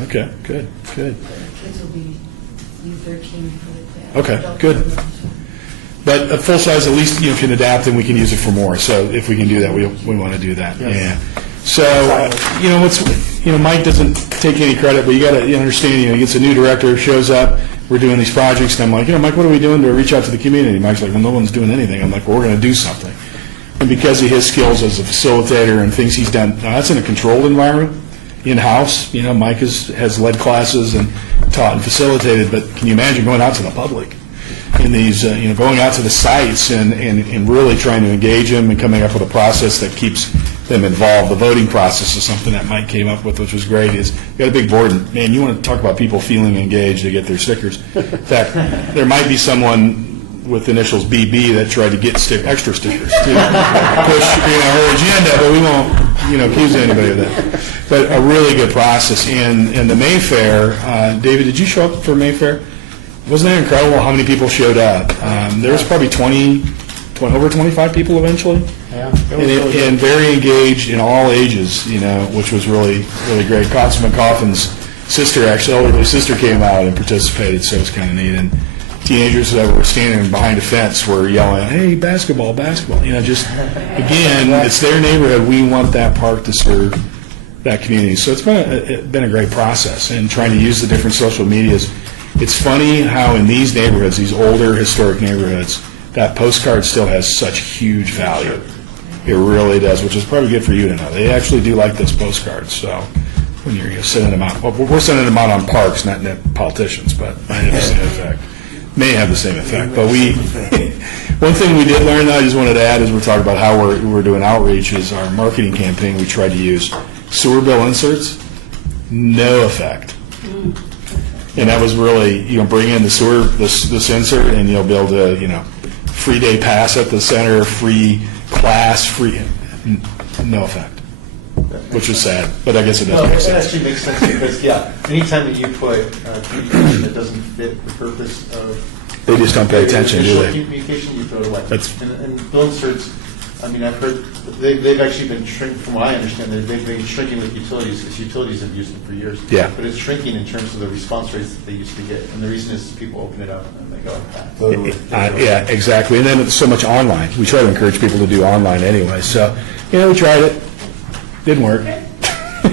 Okay, good. Kids will be U13 for the Okay, good. But a full size, at least you can adapt, and we can use it for more. So if we can do that, we want to do that. Yes. Yeah. So Mike doesn't take any credit, but you got to understand. He gets a new director, shows up. We're doing these projects, and I'm like, Mike, what are we doing to reach out to the community? Mike's like, well, no one's doing anything. I'm like, well, we're going to do something. And because of his skills as a facilitator and things he's done, now that's in a controlled environment, in-house. Mike has led classes and taught and facilitated, but can you imagine going out to the public in these, going out to the sites and really trying to engage them and coming up with a process that keeps them involved. The voting process is something that Mike came up with, which was great. Is you got a big board, and man, you want to talk about people feeling engaged, they get their stickers. In fact, there might be someone with initials BB that tried to get extra stickers to push her agenda, but we won't accuse anybody of that. But a really good process. And the Mayfair, David, did you show up for Mayfair? Wasn't that incredible how many people showed up? There was probably over 25 people eventually. Yeah. It was really good. And very engaged in all ages, which was really, really great. Councilman Coffin's sister, actually, elderly sister, came out and participated, so it was kind of neat. And teenagers that were standing behind a fence were yelling, "Hey, basketball, basketball." Just, again, it's their neighborhood. We want that park to serve that community. So it's been a great process, and trying to use the different social medias. It's funny how in these neighborhoods, these older historic neighborhoods, that postcard still has such huge value. It really does, which is probably good for you to know. They actually do like those postcards, so when you're sending them out. Well, we're sending them out on parks, not politicians, but may have the same effect. But one thing we did learn, though, I just wanted to add, as we're talking about how we're doing outreach, is our marketing campaign. We tried to use sewer bill inserts, no effect. And that was really, bring in the sewer, this insert, and you'll be able to, free day pass at the center, free class, no effect, which is sad, but I guess it does No, make it sense. actually makes sense because, anytime that you put communication that doesn't fit the purpose of They just don't pay attention, do official they? communication, you throw it away. That's- And bill inserts, I've heard, they've actually been shrinking, from what I understand, they've been shrinking with utilities, because utilities have used them for years. Yeah. But it's shrinking in terms of the response rates that they used to get. And the reason is people open it up and they go, Totally. Yeah, exactly. And then it's so much online. We try to encourage people to do online anyway. So, we tried it. Didn't work.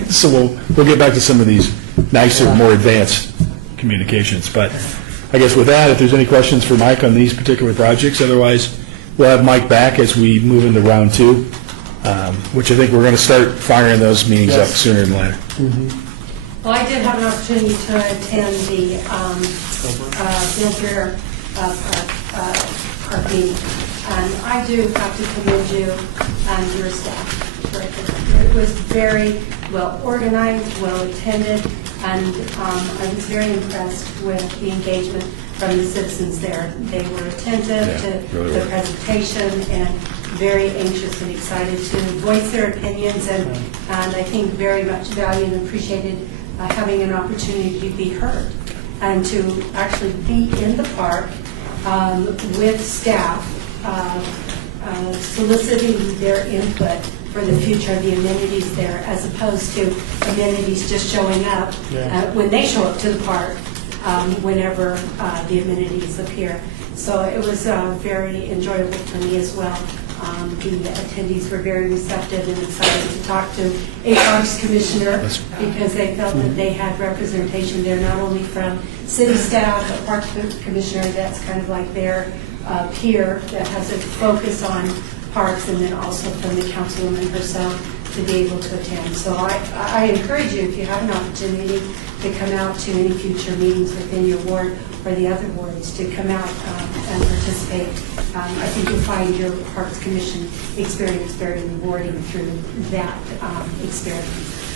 So we'll get back to some of these nicer, more advanced communications. But I guess with that, if there's any questions for Mike on these particular projects, otherwise we'll have Mike back as we move into round two, which I think we're going to start firing those meetings up sooner than later. Well, I did have an opportunity to attend the Bill Greer Park meeting, and I do have to commend you and your staff. It was very well organized, well attended, and I was very impressed with the engagement from the citizens there. They were attentive to really the were. presentation and very anxious and excited to voice their opinions, and I think very much valued and appreciated having an opportunity to be heard and to actually be in the park with staff, soliciting their input for the future of the amenities there, as opposed to amenities just showing up when they show up to the park, whenever the amenities appear. So it was very enjoyable for me as well. The attendees were very receptive and excited to talk to a Parks Commissioner, because they felt that they had representation there, not only from city staff, a Parks Commissioner that's kind of like their peer that has a focus on parks, and then also from the councilwoman herself to be able to attend. So I encourage you, if you have an opportunity to come out to any future meetings within your ward or the other wards, to come out and participate. I think you'll find your Parks Commission experience very rewarding through that experience.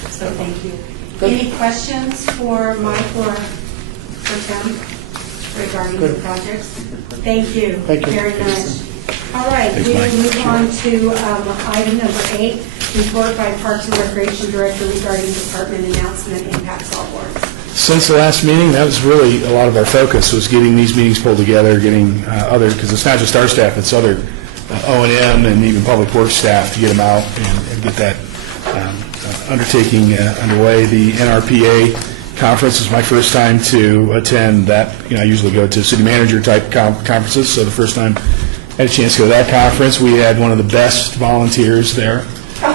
So thank you. Any questions for Mike or for Tim regarding the projects? Thank you. Thank you. Very much. All right, we will move on to item number 8, report by Parks and Recreation Director regarding department announcement impacts all boards. Since the last meeting, that was really a lot of our focus, was getting these meetings pulled together, getting because it's not just our staff, it's other O&M and even public works staff, to get them out and get that undertaking underway. The NRPA conference is my first time to attend that. I usually go to city manager type conferences, so the first time I had a chance to go to that conference. We had one of the best volunteers there.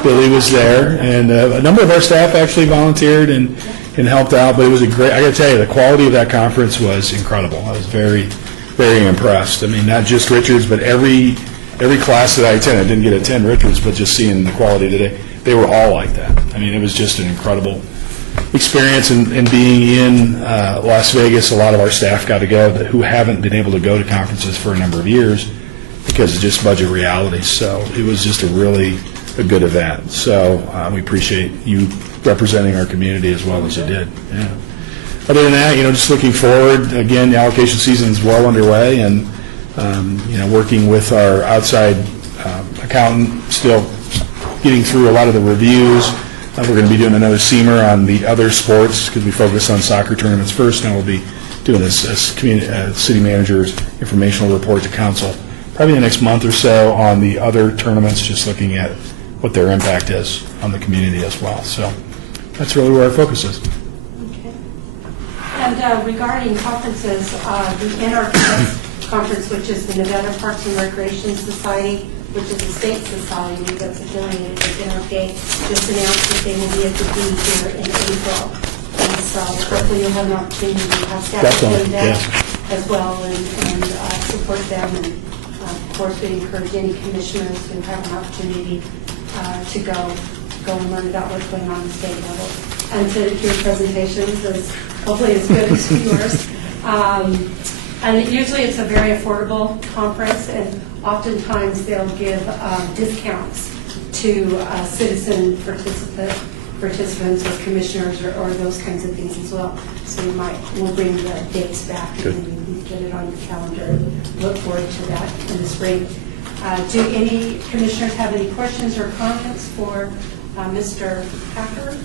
Billy was there, and a number of our staff actually volunteered and helped out, but it was a great, I got to tell you, the quality of that conference was incredible. I was very, very impressed. I mean, not just Richards, but every class that I attended. I didn't get to attend Richards, but just seeing the quality today, they were all like that. I mean, it was just an incredible experience, and being in Las Vegas, a lot of our staff got to go who haven't been able to go to conferences for a number of years because of just budget realities. So it was just a good event. So we appreciate you representing our community as well as you did. Yeah. Other than that, just looking forward, again, the allocation season is well underway, and Working with our outside accountant, still getting through a lot of the reviews. We're going to be doing another SEMR on the other sports because we focus on soccer tournaments first. Now we'll be doing a city manager's informational report to council probably the next month or so on the other tournaments, just looking at what their impact is on the community as well. So that's really where our focus is. Okay. And regarding conferences, the NRPS conference, which is the Nevada Parks and Recreation Society, which is a state society that's affiliated with NRPA, just announced that they will be at the D here in April. And so hopefully you'll have an opportunity to have staff Definitely, attend that yeah. as well and support them. And of course, we encourage any commissioners who have an opportunity to go and learn about what's going on at the state level. And to hear presentations is hopefully as good as yours. And usually it's a very affordable conference, and oftentimes they'll give discounts to citizen participants or commissioners or those kinds of things as well. So we'll bring the dates back and then you can get it on your calendar. Look forward to that in the spring. Do any commissioners have any questions or comments for Mr. Packer?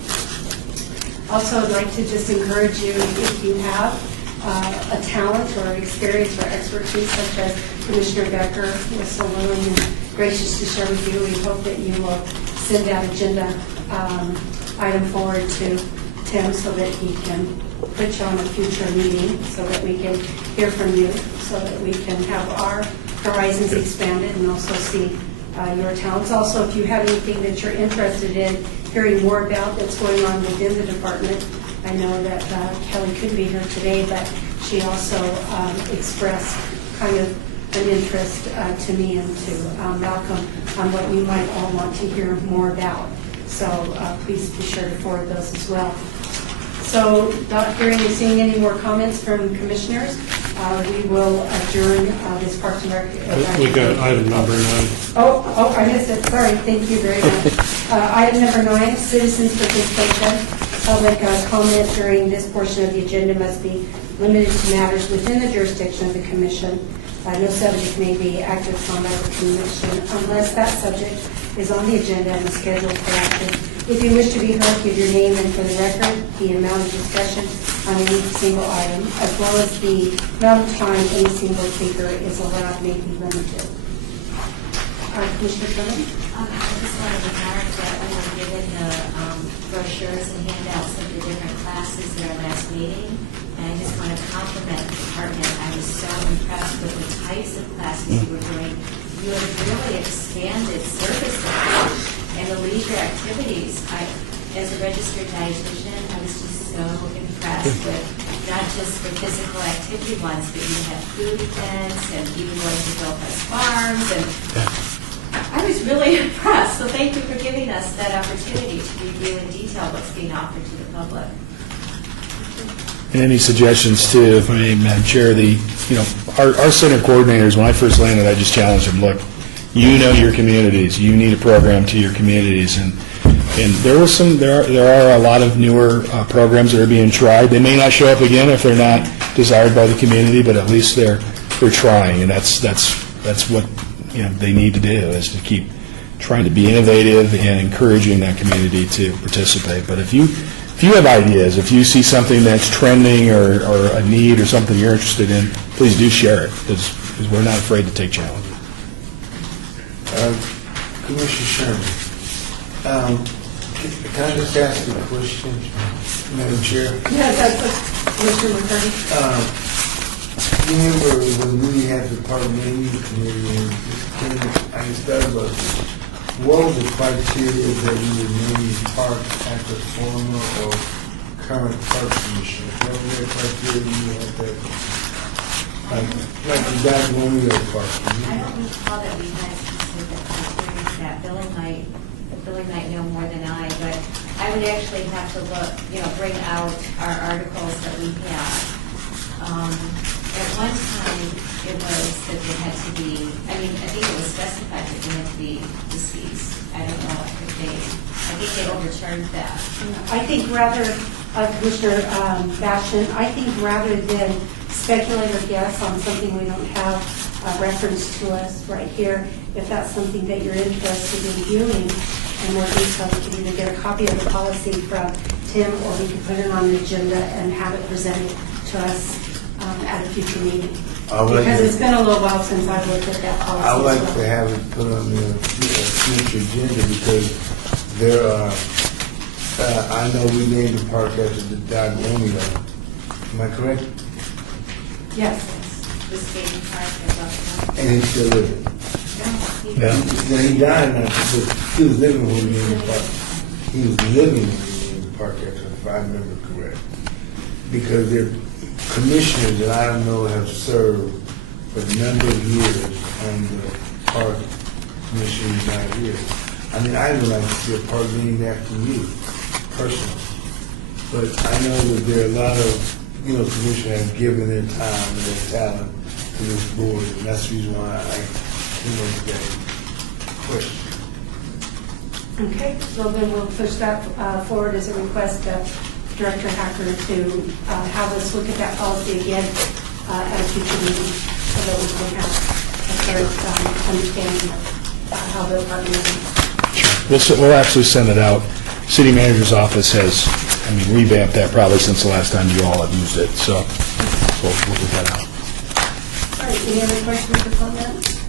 Also, I'd like to just encourage you, if you have a talent or experience or expertise such as Commissioner Becker was so willing and gracious to share with you, we hope that you will send that agenda item forward to Tim so that he can put you on a future meeting so that we can hear from you, so that we can have our horizons expanded and also see your talents. Also, if you have anything that you're interested in hearing more about that's going on within the department, I know that Kelly couldn't be here today, but she also expressed kind of an interest to me and to Malcolm on what you might all want to hear more about. So please be sure to forward those as well. So not hearing and seeing any more comments from commissioners, we will adjourn this Parks and Rec. We got item number 9. Oh, I missed it. Sorry. Thank you very much. Item number 9, citizens participation. Public comment during this portion of the agenda must be limited to matters within the jurisdiction of the commission. No subject may be acted upon by the commission unless that subject is on the agenda and is scheduled for action. If you wish to be heard, give your name and for the record, the amount of discussion on any single item, as well as the amount of time any single speaker is allowed may be limited. Commissioner Sherman? I just wanted to remark that we were given the brochures and handouts of the different classes at our last meeting. And I just want to compliment the department. I was so impressed with the types of classes you were doing. You have really expanded services and the leisure activities. As a registered dietitian, I was just so impressed with not just the physical activity ones, but you had food events and even going to Gilchrist Farms. And I was really impressed. So thank you for giving us that opportunity to review in detail what's being offered to the public. And any suggestions too, if I may, Madam Chair, our center coordinators, when I first landed, I just challenged them, look, you know your communities, you need a program to your communities, and there are a lot of newer programs that are being tried. They may not show up again if they're not desired by the community, but at least they're trying, and that's what they need to do, is to keep trying to be innovative and encouraging that community to participate. But if you have ideas, if you see something that's trending or a need or something you're interested in, please do share it, because we're not afraid to take challenges. Commissioner Sherman, can I just ask you a question, Madam Chair? Yes, that's Commissioner McCarty. Remember when we had the park naming committee and I just thought about this. What was the criteria that we would name park after former or current park commissioner? What was that criteria you had that? Like you got one of your parks. I don't recall that we had specific criteria for that. Billy might know more than I, but I would actually have to look, bring out our articles that we have. At one time, it was that they had to be, I think it was specified that they had to be deceased. I don't know if I think they overturned that. I think rather, Commissioner Bastian, I think rather than speculate or guess on something we don't have reference to us right here. If that's something that you're interested in viewing in more detail, we can either get a copy of the policy from Tim, or we can put it on the agenda and have it presented to us at a future meeting. I would like Because to- it's been a little while since I've looked at that policy. I would like as well. to have it put on the future agenda because there are, I know we named the park after the Don Romeo. Am I correct? Yes. The skating park is up And he's still living. Yeah. Now, he died now, but he was living when we named the park. He was living when we named the park after, if I remember correct. Because there are commissioners that I know have served for a number of years on the park commission down here. I mean, I would like to see a park named after me, personally. But I know that there are a lot of, commissioners have given their time and their talent to this board, and that's the reason why I came up with that question. Okay, so then we'll push that forward as a request of Director Hacker to have us look at that policy again at a future meeting, so that we can have a third understanding of how the department is. We'll actually send it out. City Manager's Office has, revamped that probably since the last time you all have used it, so we'll get that out. All right, any other questions or comments?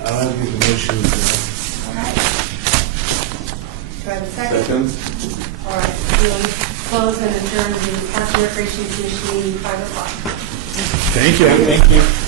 I like to make the motion. All right. Do I have a second? All right, we'll close and adjourn the Park and Recreation Commission meeting 5 o'clock. Thank you. Thank you.